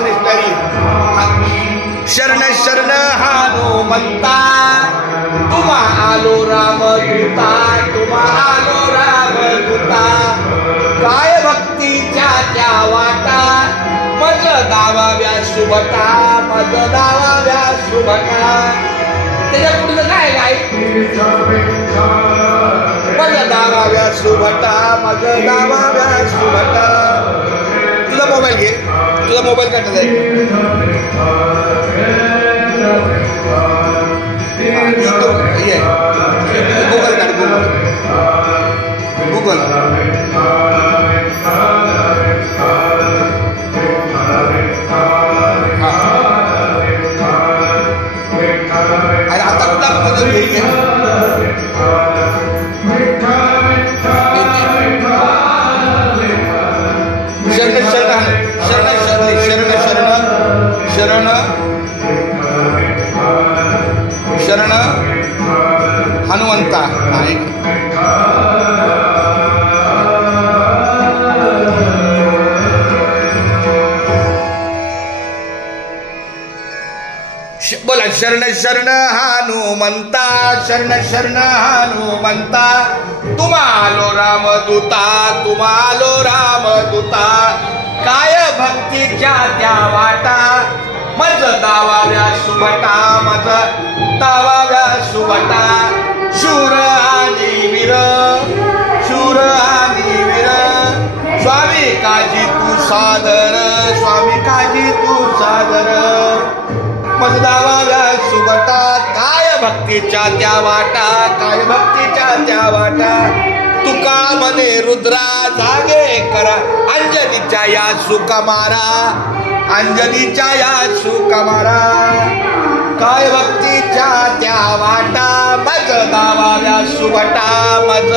कृष्णरी शरण शरण हनुमंता तुम्हा आलो रामदूता तुम्हा आलो रामदूता काय भक्तीच्या त्या वाटा मज दावाव्या शुभता मज दावाव्या शुभता त्याच्या पुढचं काय काय मज दावाव्या शुभता मज दावाव्या शुभता तुझा मोबाईल घे तुझा मोबाईल काढण्यात आहे गूगल काढ गूगल अरे आता कुठला शरण शरण शरण शरण शरण शरण शरण हनुमंता नाही बोला शरण शरण हनुमंता शरण शरण हनुमंता तुम्हा आलो रामदूता तुम्हा आलो रामदूता काय भक्तीच्या त्या वाटा मज दावाव्या सुभटा मज दावाव्या सुभटा शूर आणि वीर शूर आणि वीर स्वामी काजी तू सादर स्वामी काजी तू सादर मज दावाव्या सुभटा काय भक्तीच्या त्या वाटा काय भक्तीच्या त्या वाटा तुका म्हणे रुद्रा जागे करा अंजनीच्या या सुकमारा अंजनीच्या या सुकमारा काय भक्तीच्या त्या वाटा मज दावाव्या सुभटा मज